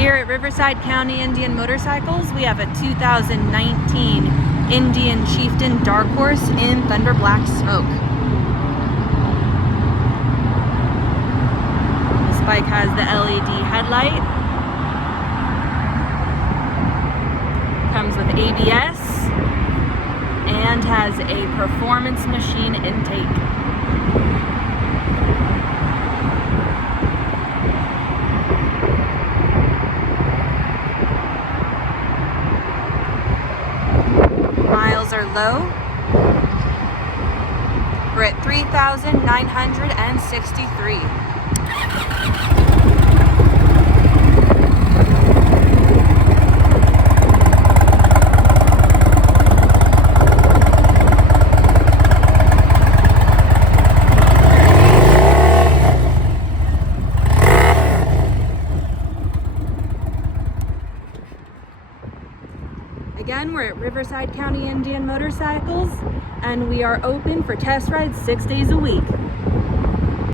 Here at Riverside County Indian Motorcycles, we have a 2019 Indian Chieftain Dark Horse in Thunder Black Smoke. This bike has the LED headlight, comes with ABS, and has a performance machine intake. Miles are low. We're at 3,963. Again, we're at Riverside County Indian Motorcycles, and we are open for test rides 6 days a week.